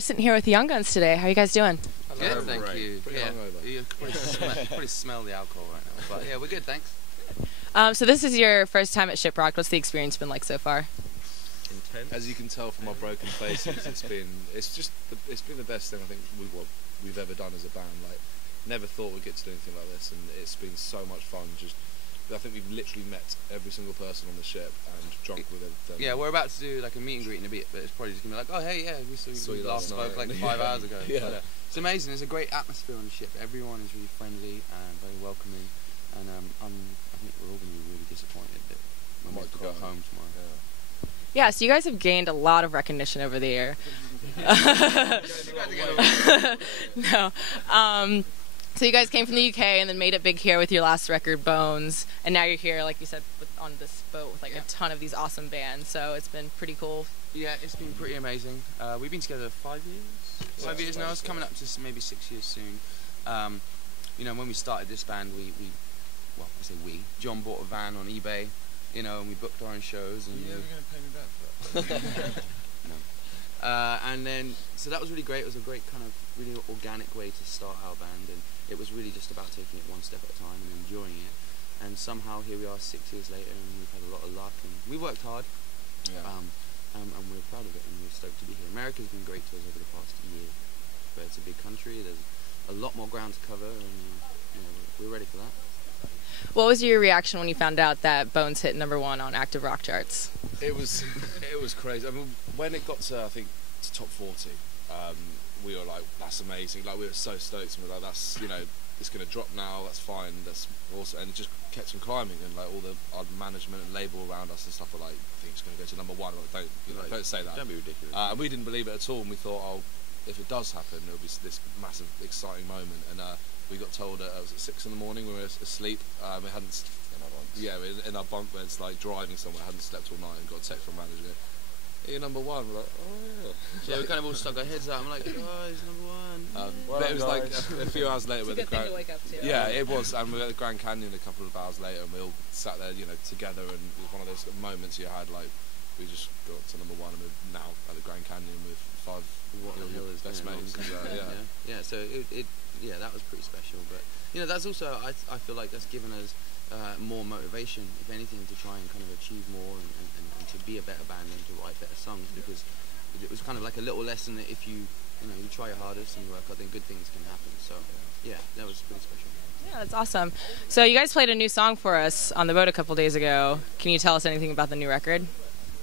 we're sitting here with the Young Guns today. How are you guys doing? Good, thank you. Pretty hungover. You probably smell the alcohol right now, but yeah, we're good, thanks. So this is your first time at Shiprocked. What's the experience been like so far? Intense. As you can tell from our broken faces, it's been the best thing I think we've ever done as a band. Like, never thought we'd get to do anything like this, and it's been so much fun. I think we've literally met every single person on the ship and drunk with them. Yeah, we're about to do like a meet and greet in a bit, but it's probably just gonna be like, oh hey, yeah, we saw you last spoke like 5 hours ago. Yeah. But, it's amazing. There's a great atmosphere on the ship. Everyone is really friendly and very welcoming, and I think we're all gonna be really disappointed that we might go home tomorrow. Yeah, so you guys have gained a lot of recognition over the year. No. So you guys came from the UK and then made it big here with your last record, Bones, and now you're here, like you said, on this boat with like a ton of these awesome bands. So it's been pretty cool. Yeah, it's been pretty amazing. We've been together 5 years. 5 years now. It's coming up to maybe 6 years soon. You know, when we started this band, John bought a van on eBay, you know, and we booked our own shows. And you're never going to pay me back for that. No. And then, so that was really great. It was a great kind of really organic way to start our band, and it was really just about taking it one step at a time and enjoying it. And somehow here we are 6 years later, and we've had a lot of luck, and we worked hard. Yeah. And we're proud of it, and we're stoked to be here. America's been great to us over the past year, but it's a big country. There's a lot more ground to cover, and you know, we're ready for that. What was your reaction when you found out that Bones hit #1 on active rock charts? It was crazy. I mean, when it got to, I think, to top 40, we were like, that's amazing. Like, we were so stoked, and we were like, that's, you know, it's going to drop now, that's fine, that's awesome. And it just kept on climbing, and like all our management and label around us and stuff were like, I think it's going to go to #1. Like, don't say that. Don't be ridiculous. And we didn't believe it at all, and we thought, oh, if it does happen, it'll be this massive, exciting moment. And we got told it was at 6 in the morning when we were asleep. We hadn't, in our bunk beds, like driving somewhere, hadn't slept all night, and got a text from manager. You're #1. We're like, oh yeah. So we kind of all stuck our heads out. I'm like, oh, he's #1. But it was like a few hours later. It's a good thing to wake up to. Yeah, it was. And we were at the Grand Canyon a couple of hours later, and we all sat there, you know, together. And it was one of those moments you had, like, we just got to #1, and we're now at the Grand Canyon with 5 best mates. Yeah. So that was pretty special. But you know, that's also I feel like that's given us more motivation, if anything, to try and kind of achieve more and to be a better band and to write better songs, because it was kind of like a little lesson that if you try your hardest and you work hard, then good things can happen. So yeah, that was pretty special. Yeah, that's awesome. So you guys played a new song for us on the boat a couple days ago. Can you tell us anything about the new record?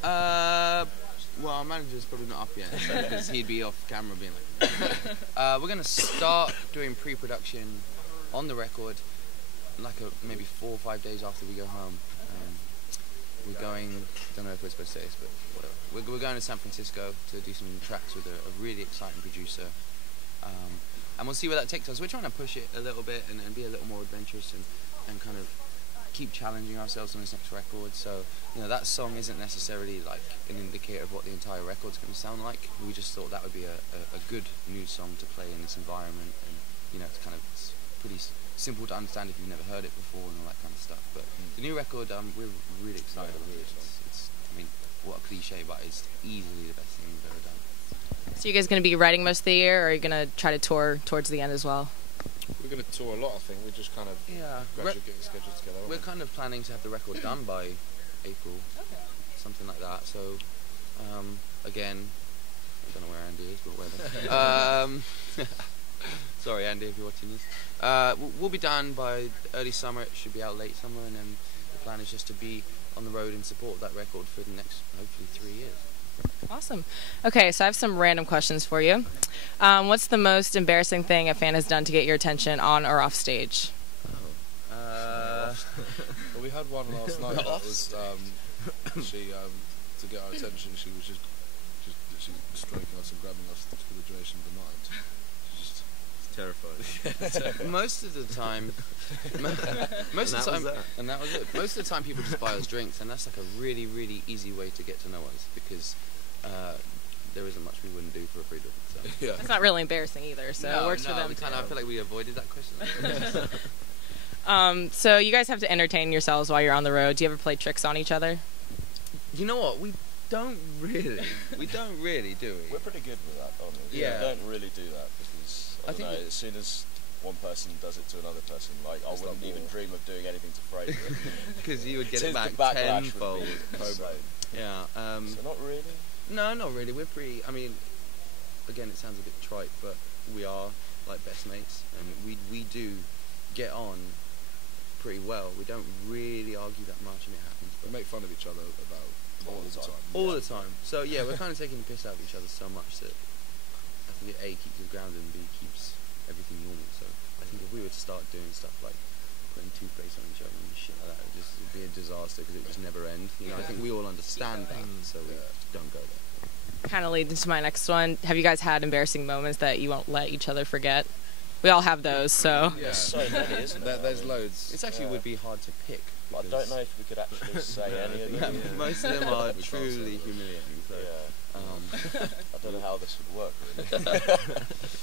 Well, our manager's probably not up yet, because he'd be off camera being like, we're going to start doing pre-production on the record like maybe 4 or 5 days after we go home. We're going, don't know if we're supposed to say this, but whatever. We're going to San Francisco to do some tracks with a really exciting producer. And we'll see where that takes us. We're trying to push it a little bit and be a little more adventurous and kind of keep challenging ourselves on this next record. So, you know, that song isn't necessarily like an indicator of what the entire record's going to sound like. We just thought that would be a good new song to play in this environment, and you know, it's pretty simple to understand if you've never heard it before and all that kind of stuff. But the new record, we're really excited. It's, I mean, what a cliche, but it's easily the best thing we've ever done. So you guys going to be writing most of the year, or are you going to try to tour towards the end as well? We're going to tour a lot, I think. We're just kind of gradually getting scheduled together. We're kind of planning to have the record done by April, something like that. So, again, I don't know where Andy is, but whatever. Sorry, Andy, if you're watching this. We'll be done by early summer. It should be out late summer, and then the plan is just to be on the road and support that record for the next, hopefully, 3 years. Awesome. Okay, so I have some random questions for you. What's the most embarrassing thing a fan has done to get your attention on or off stage? Well, we had one last night. That was she to get our attention. She was just stroking us and grabbing us for the duration of the night. Just terrifying. Most of the time, most of the time, and that was it. Most of the time, people just buy us drinks, and that's like a really, really easy way to get to know us, because there isn't much we wouldn't do for a free drink. So. yeah. It's not really embarrassing either, so it works for them. I feel like we avoided that question. So you guys have to entertain yourselves while you're on the road. Do you ever play tricks on each other? You know what? don't really. We don't really, do we? We're pretty good with that, aren't we? Yeah. We don't really do that because I don't know, as soon as one person does it to another person, like I wouldn't even dream of doing anything to Fraser. Because you would get it Since back the backlash tenfold. would be insane. Yeah. So not really. No, not really. We're pretty. I mean, again, it sounds a bit trite, but we are like best mates, and we do get on pretty well. We don't really argue that much, and it happens. We make fun of each other about all the time. All the time. So yeah, we're kind of taking the piss out of each other so much that I think it A, keeps us grounded, and B, keeps everything normal. So I think if we were to start doing stuff like putting toothpaste on each other and shit like that, it'd be a disaster because it would just never end. You know, I think we all understand that, so we don't go there. Kind of leads into my next one. Have you guys had embarrassing moments that you won't let each other forget? We all have those, so. Yeah. There's so many, isn't there? There's loads. It actually would be hard to pick. I don't know if we could actually say any of them. Most of them are truly humiliating. So. Yeah. I don't know how this would work, really. Yeah,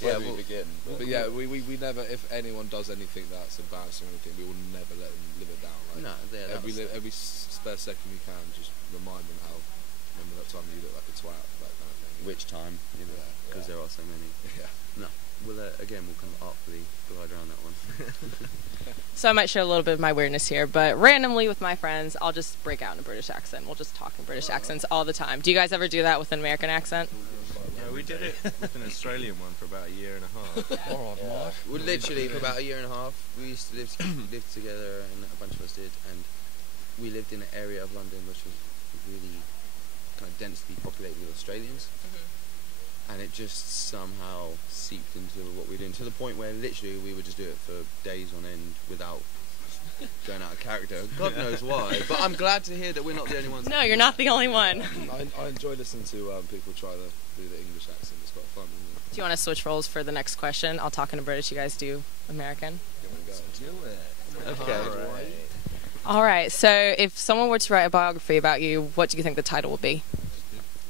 Where we begin. But yeah, we never, if anyone does anything that's embarrassing or anything, we will never let them live it down. Like, No, yeah, every spare second we can, just remind them how, remember that time you look like a twat, that kind of thing. which time, you know, because there are so many. Yeah. No, we'll come artfully glide around that one. So I might share a little bit of my weirdness here, but randomly with my friends, I'll just break out in a British accent. We'll just talk in British accents all the time. Do you guys ever do that with an American accent? Yeah, we did it with an Australian one for about a year and a half. Alright, Mark. Well, literally for about a year and a half, we used to live together, and a bunch of us did, and we lived in an area of London which was really kind of densely populated with Australians, and it just somehow seeped into what we did, to the point where literally we would just do it for days on end without going out of character. God knows why, but I'm glad to hear that we're not the only ones. No, you're not the only one. I enjoy listening to people try to do the English accent. It's quite fun, isn't it? Do you want to switch roles for the next question? I'll talk in British, you guys do American. Give it a go. Do it. Okay. All right, so if someone were to write a biography about you, what do you think the title would be?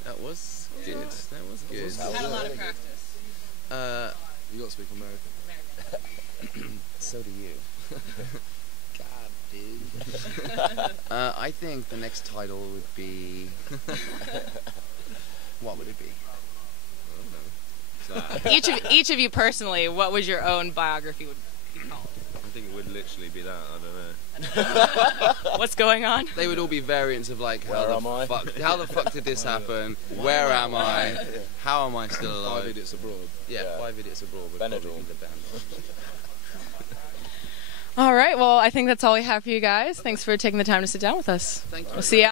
That was good. That was good. Had a lot of practice. You got to speak American. So do you. God, dude. I think the next title would be. What would it be? Each of you personally, what would your own biography would be called? I think it would literally be that, I don't know. What's going on? They would all be variants of like, Where am I? how the fuck did this happen? Where am I? How am I still 5 alive? idiots abroad. Yeah, 5 idiots abroad would probably Benidorm. be the band. All right, well, I think that's all we have for you guys. Thanks for taking the time to sit down with us. Thank you. We'll see you